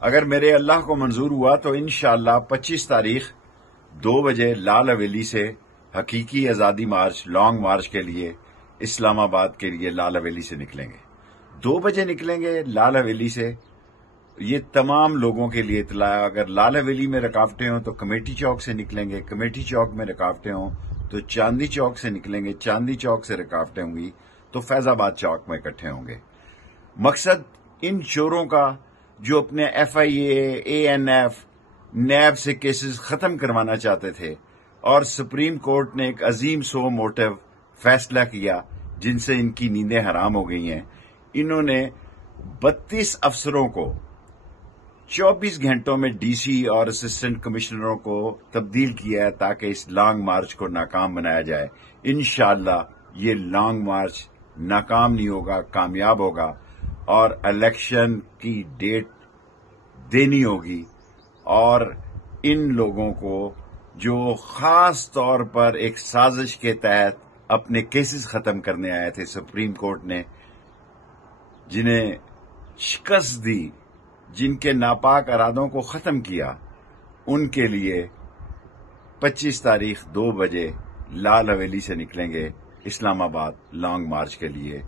اگر میرے اللہ کو منظور ہوا تو انشاءاللہ 25 تاریخ 2 بجے لال حویلی سے حقیقی آزادی مارچ، لانگ مارچ کے لیے اسلام آباد کے لیے لال حویلی سے نکلیں گے۔ 2 بجے نکلیں گے لال حویلی سے۔ یہ تمام لوگوں کے لیے اطلاع ہے۔ اگر لال حویلی میں رکاوٹیں ہوں تو کمیٹی چوک سے نکلیں گے، کمیٹی چوک میں رکاوٹیں ہوں تو چاندی چوک سے نکلیں گے، چاندی چوک سے رکاوٹیں ہوں گی تو فیض آباد چوک میں اکٹھے ہوں گے۔ مقصد ان چوروں کا جو اپنے ایف آئی اے این ایف، نیب سے کیسز ختم کروانا چاہتے تھے، اور سپریم کورٹ نے ایک عظیم سو موٹو فیصلہ کیا جن سے ان کی نیندیں حرام ہو گئی ہیں۔ انہوں نے 32 افسروں کو 24 گھنٹوں میں ڈی سی اور اسسٹنٹ کمشنروں کو تبدیل کیا ہے تاکہ اس لانگ مارچ کو ناکام بنایا جائے۔ انشاءاللہ یہ لانگ مارچ ناکام نہیں ہوگا، کامیاب ہوگا، اور الیکشن کی ڈیٹ دینی ہوگی۔ اور ان لوگوں کو جو خاص طور پر ایک سازش کے تحت اپنے کیسز ختم کرنے آئے تھے، سپریم کورٹ نے جنہیں شکست دی، جن کے ناپاک ارادوں کو ختم کیا، ان کے لیے 25 تاریخ 2 بجے لال حویلی سے نکلیں گے اسلام آباد لانگ مارچ کے لیے۔